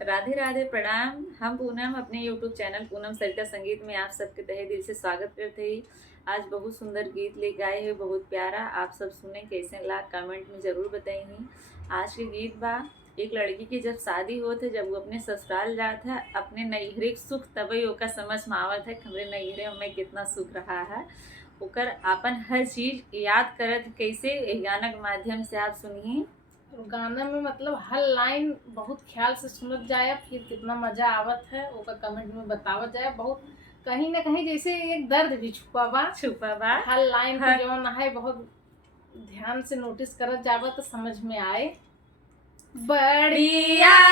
राधे राधे, प्रणाम। हम पूनम अपने यूट्यूब चैनल पूनम सरिता संगीत में आप सबके तहे दिल से स्वागत करते ही। आज बहुत सुंदर गीत लेके आए हैं, बहुत प्यारा। आप सब सुने कैसे ला कमेंट में ज़रूर बताइए। आज के गीत बा, एक लड़की की जब शादी होत है, जब वो अपने ससुराल जात है, अपने नैहरे के सुख तभी ओका समझ में आवत है हमरे नैहरे में कितना सुख रहा है। ओकर अपन हर चीज़ याद करत है। कैसे ए गाना के माध्यम से आप सुनिए। गाना में मतलब हर लाइन बहुत ख्याल से सुनत जाए, फिर कितना मजा आवत है ओका कमेंट में बतावत जाए। बहुत कहीं ना कहीं जैसे एक दर्द भी छुपा बा। छुपा बा हर लाइन पे हर जौन है बहुत ध्यान से नोटिस करत जावा तो समझ में आए। बड़ी बढ़िया